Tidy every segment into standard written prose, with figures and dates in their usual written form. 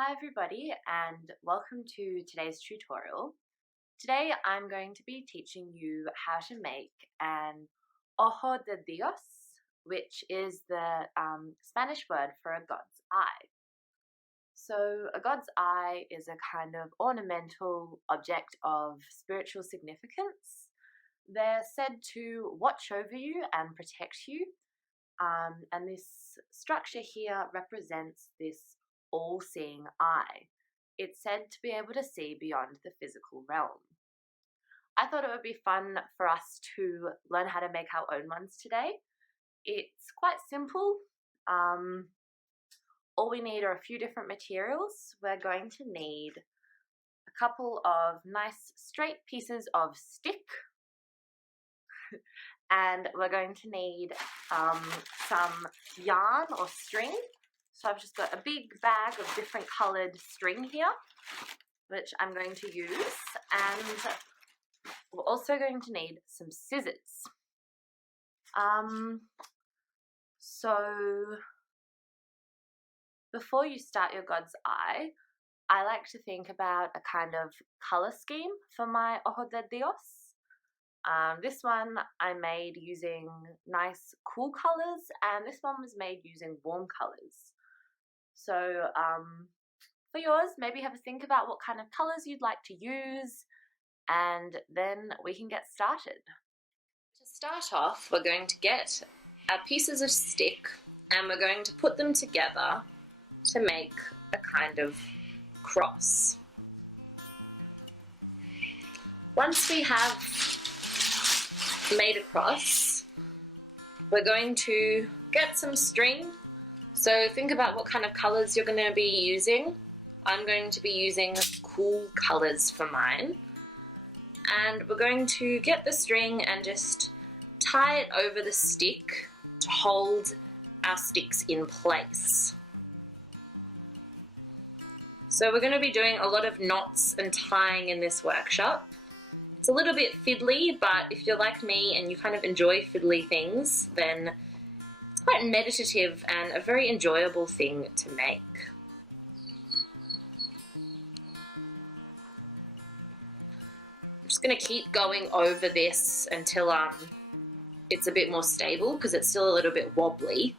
Hi everybody and welcome to today's tutorial. Today I'm going to be teaching you how to make an Ojo de Dios, which is the Spanish word for a god's eye. So a god's eye is a kind of ornamental object of spiritual significance. They're said to watch over you and protect you. And this structure here represents this all-seeing eye. It's said to be able to see beyond the physical realm. I thought it would be fun for us to learn how to make our own ones today. It's quite simple. All we need are a few different materials. We're going to need a couple of nice straight pieces of stick, and we're going to need some yarn or string. So I've just got a big bag of different coloured string here, which I'm going to use, and we're also going to need some scissors. So before you start your god's eye, I like to think about a kind of colour scheme for my Ojo de Dios. This one I made using nice cool colours, and this one was made using warm colours. So for yours, maybe have a think about what kind of colours you'd like to use, and then we can get started. To start off, we're going to get our pieces of stick and we're going to put them together to make a kind of cross. Once we have made a cross, we're going to get some string. So think about what kind of colours you're going to be using. I'm going to be using cool colours for mine. And we're going to get the string and just tie it over the stick to hold our sticks in place. So we're going to be doing a lot of knots and tying in this workshop. It's a little bit fiddly, but if you're like me and you kind of enjoy fiddly things, then it's quite meditative and a very enjoyable thing to make. I'm just going to keep going over this until it's a bit more stable, because it's still a little bit wobbly.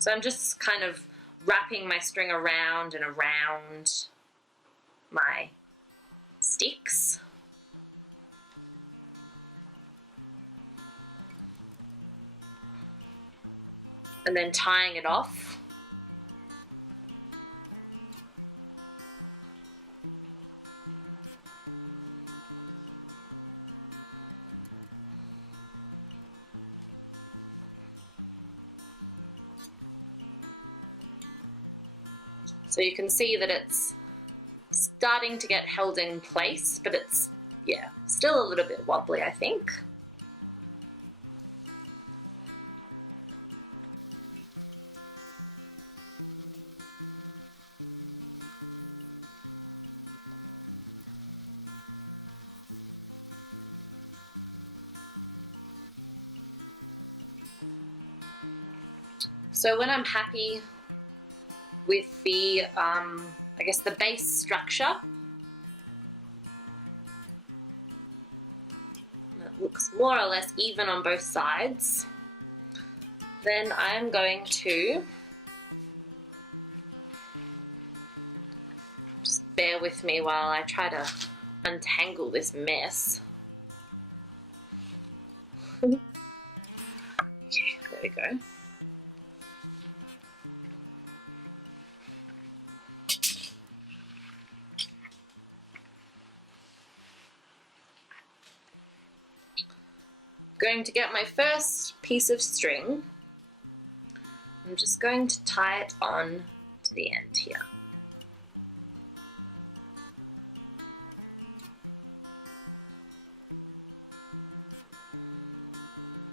So I'm just kind of wrapping my string around and around my sticks. And then tying it off. So you can see that it's starting to get held in place, but it's, yeah, still a little bit wobbly, I think. So when I'm happy with the, I guess the base structure, it looks more or less even on both sides, then I'm going to, just bear with me while I try to untangle this mess. Okay, there we go. Going to get my first piece of string. I'm just going to tie it on to the end here.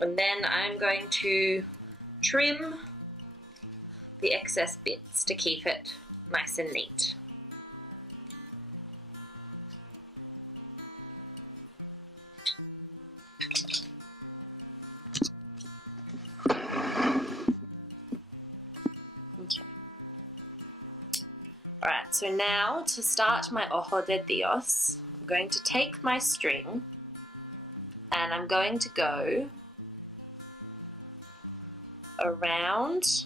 And then I'm going to trim the excess bits to keep it nice and neat. Alright, so now to start my Ojo de Dios, I'm going to take my string and I'm going to go around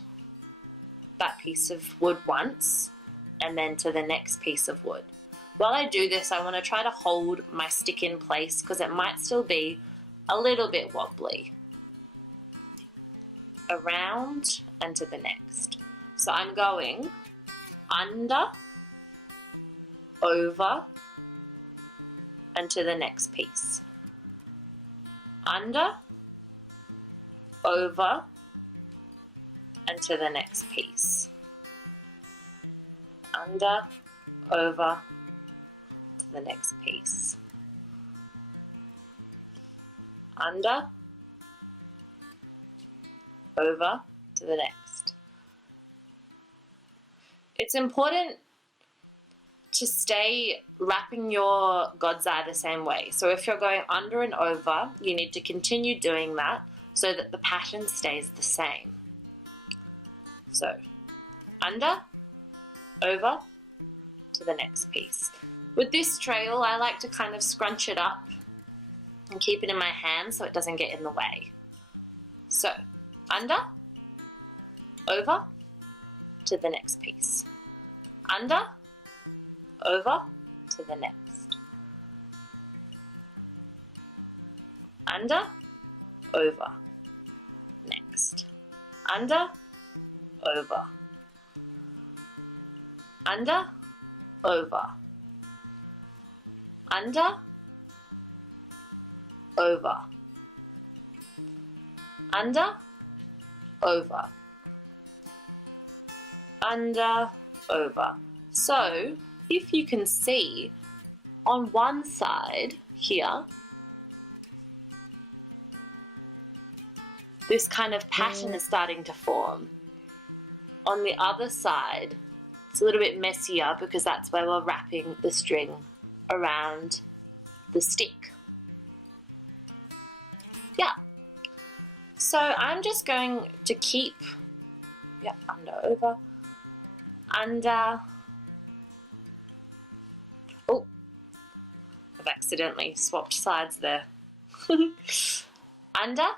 that piece of wood once and then to the next piece of wood. While I do this, I want to try to hold my stick in place because it might still be a little bit wobbly. Around and to the next. So I'm going under, over, and to the next piece. Under, over, and to the next piece. Under, over, to the next piece. Under, over, to the next. It's important to stay wrapping your God's eye the same way. So if you're going under and over, you need to continue doing that so that the pattern stays the same. So under, over, to the next piece. With this trail, I like to kind of scrunch it up and keep it in my hand so it doesn't get in the way. So under, over, to the next piece. Under, over, to the next. Under, over, next. Under, over. Under, over. Under, over. Under, over. Under, over. So if you can see on one side here, this kind of pattern is starting to form. On the other side, it's a little bit messier because that's where we're wrapping the string around the stick. Yeah. So I'm just going to keep, under, over, under. Oh, I've accidentally swapped sides there. Under,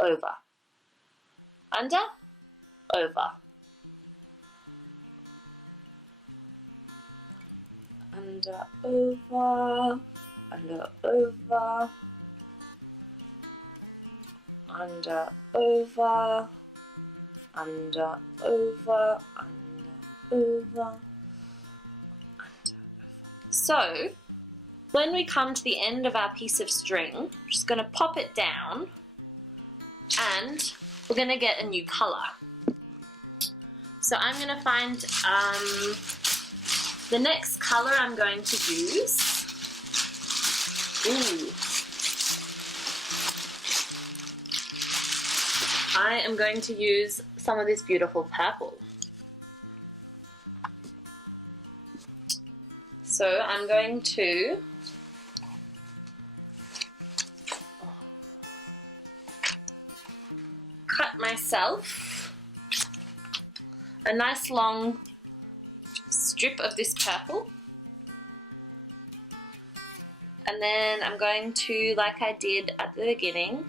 over. Under, over. Under, over. Under, over. Under, over. Under, over. Under, over. So when we come to the end of our piece of string, I'm just going to pop it down and we're going to get a new colour. So I'm going to find the next colour I'm going to use. I am going to use some of this beautiful purple. So I'm going to cut myself a nice long strip of this purple, and then I'm going to, like I did at the beginning,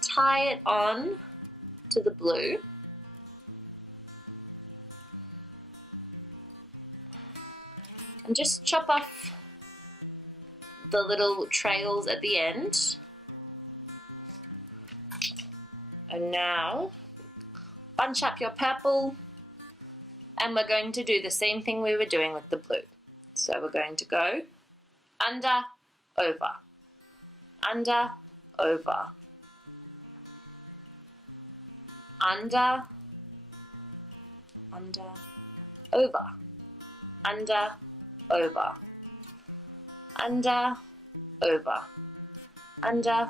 tie it on to the blue. And just chop off the little trails at the end. And now bunch up your purple, and we're going to do the same thing we were doing with the blue. So we're going to go under, over, under, over, under, under, over, under, over, under, over, under,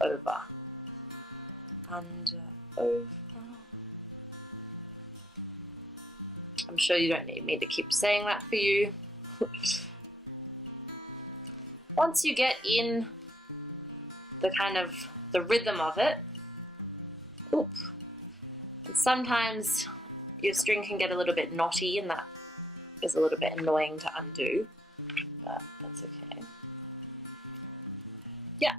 over, under, over. I'm sure you don't need me to keep saying that for you. Once you get in the rhythm of it, sometimes your string can get a little bit knotty and that is a little bit annoying to undo, but that's okay. Yeah.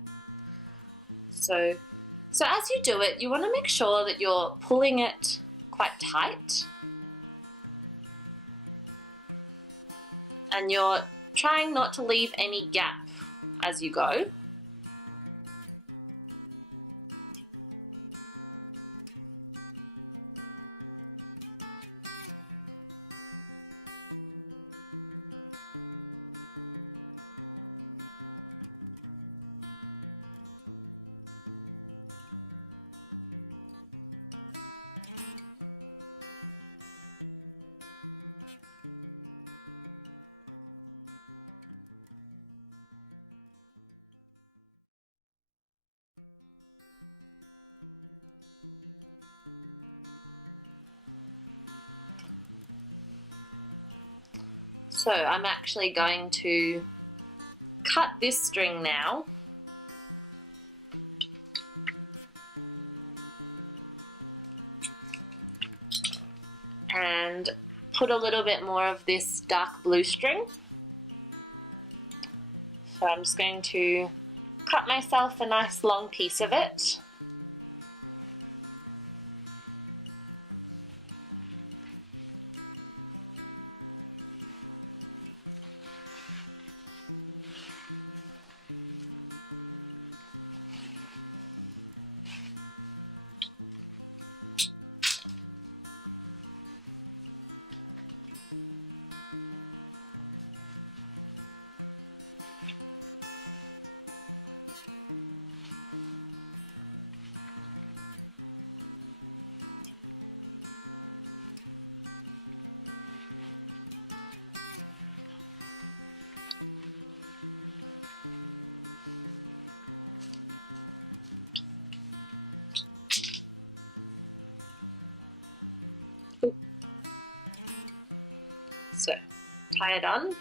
So as you do it, you want to make sure that you're pulling it quite tight and you're trying not to leave any gap as you go. So I'm actually going to cut this string now. And put a little bit more of this dark blue string. So I'm just going to cut myself a nice long piece of it. So tie it on.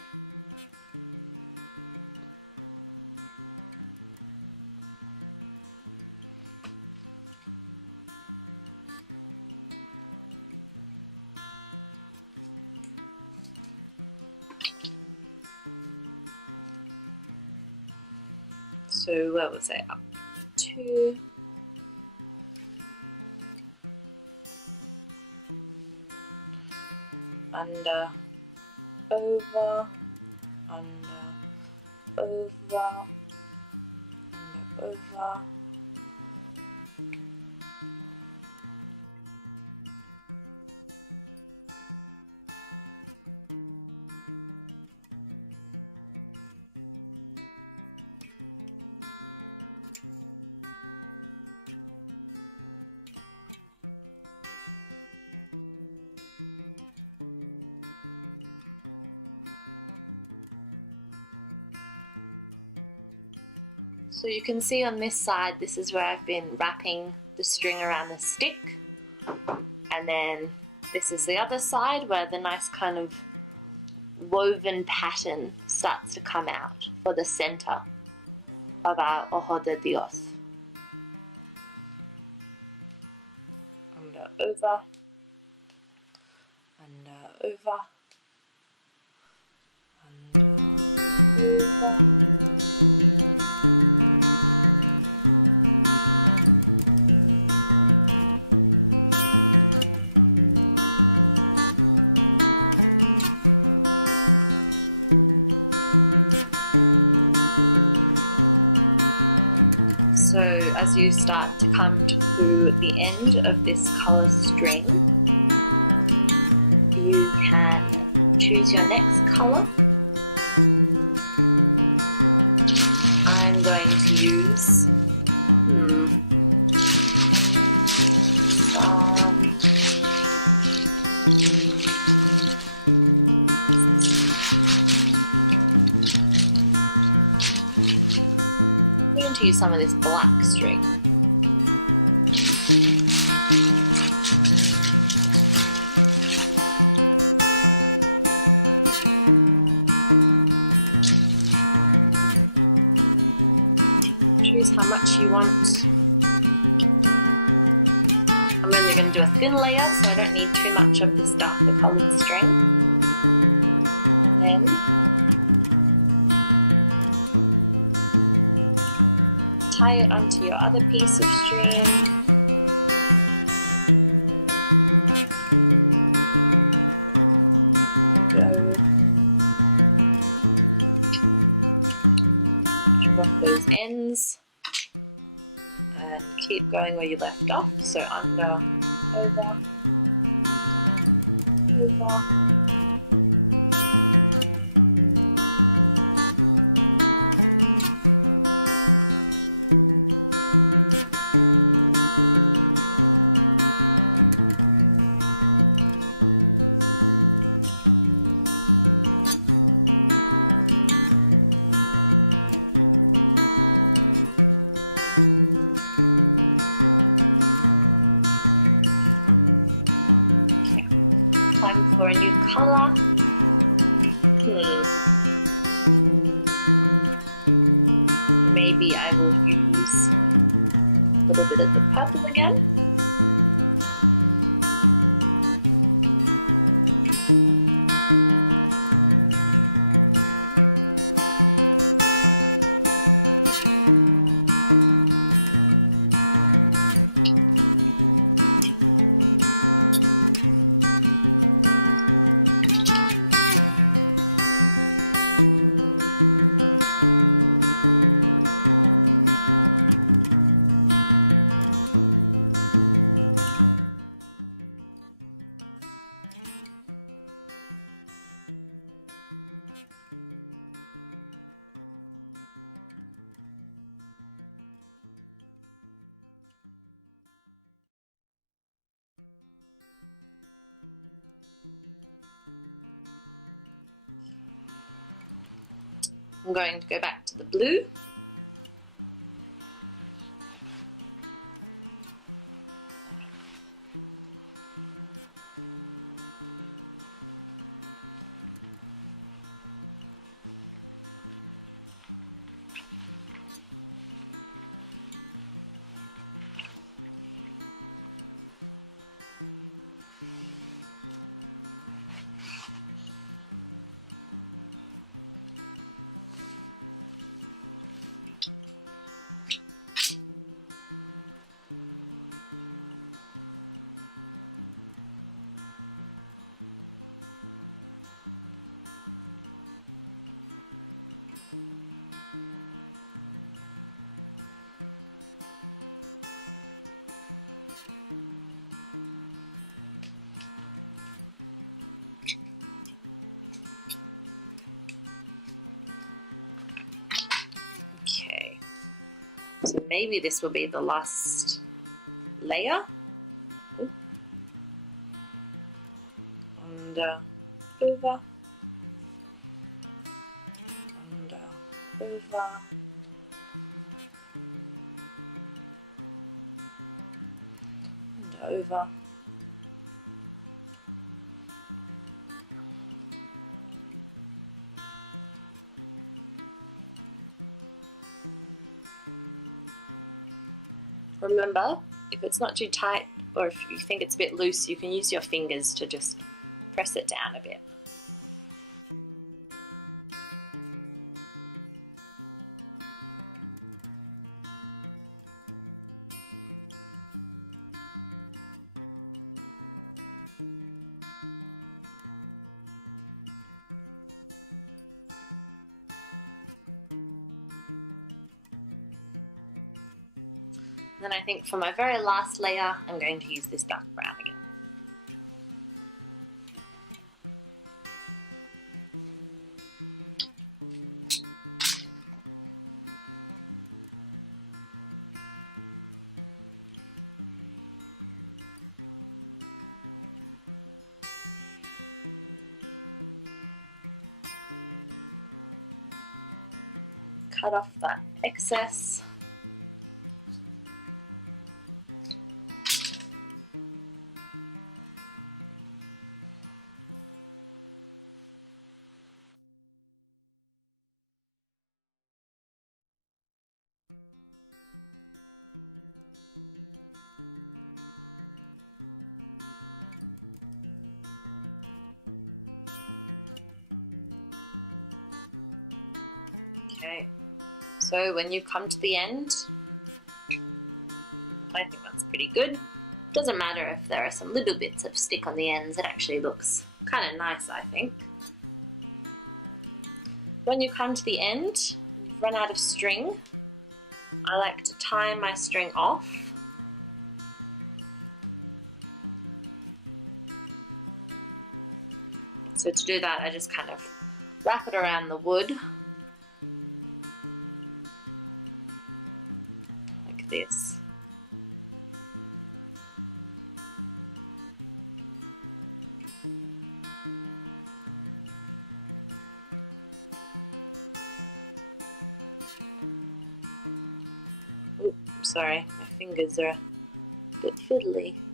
So where was I? Up to under, over, under, over, over. So you can see on this side, this is where I've been wrapping the string around the stick. And then this is the other side where the nice kind of woven pattern starts to come out for the center of our Ojo de Dios. Under, over, under, over. Start to come to the end of this colour string, you can choose your next colour. I'm going to use some of this black string. much of the stuff, the coloured string. Then tie it onto your other piece of string. Those ends and keep going where you left off, so under, over, over. Maybe I will use a little bit of the purple again. I'm going to go back to the blue. Okay, so maybe this will be the last layer. Under, over, under, over, and over. Remember, if it's not too tight or if you think it's a bit loose, you can use your fingers to just press it down a bit. Then I think for my very last layer, I'm going to use this dark brown again. Cut off that excess. So when you come to the end, I think that's pretty good. Doesn't matter if there are some little bits of stick on the ends, it actually looks kind of nice, I think. When you come to the end, run out of string, I like to tie my string off. So to do that, I just kind of wrap it around the wood like this. Oops, sorry, my fingers are a bit fiddly.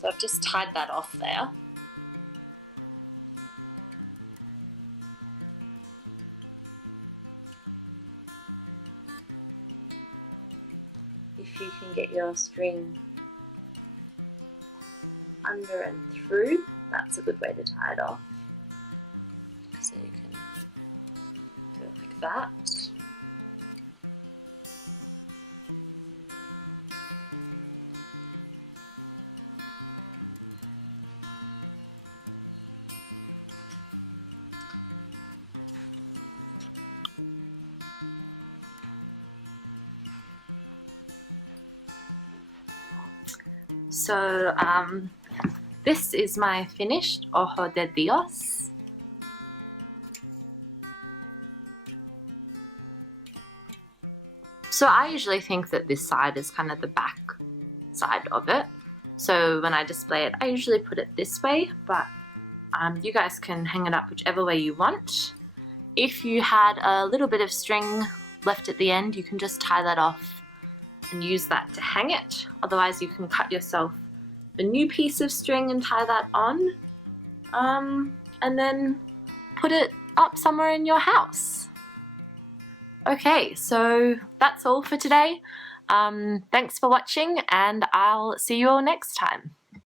So I've just tied that off there. If you can get your string under and through, that's a good way to tie it off. So you can do it like that. So this is my finished Ojo de Dios. So I usually think that this side is kind of the back side of it. So when I display it, I usually put it this way, but you guys can hang it up whichever way you want. If you had a little bit of string left at the end, you can just tie that off and use that to hang it. Otherwise you can cut yourself a new piece of string and tie that on, and then put it up somewhere in your house. Okay, so that's all for today. Thanks for watching, and I'll see you all next time.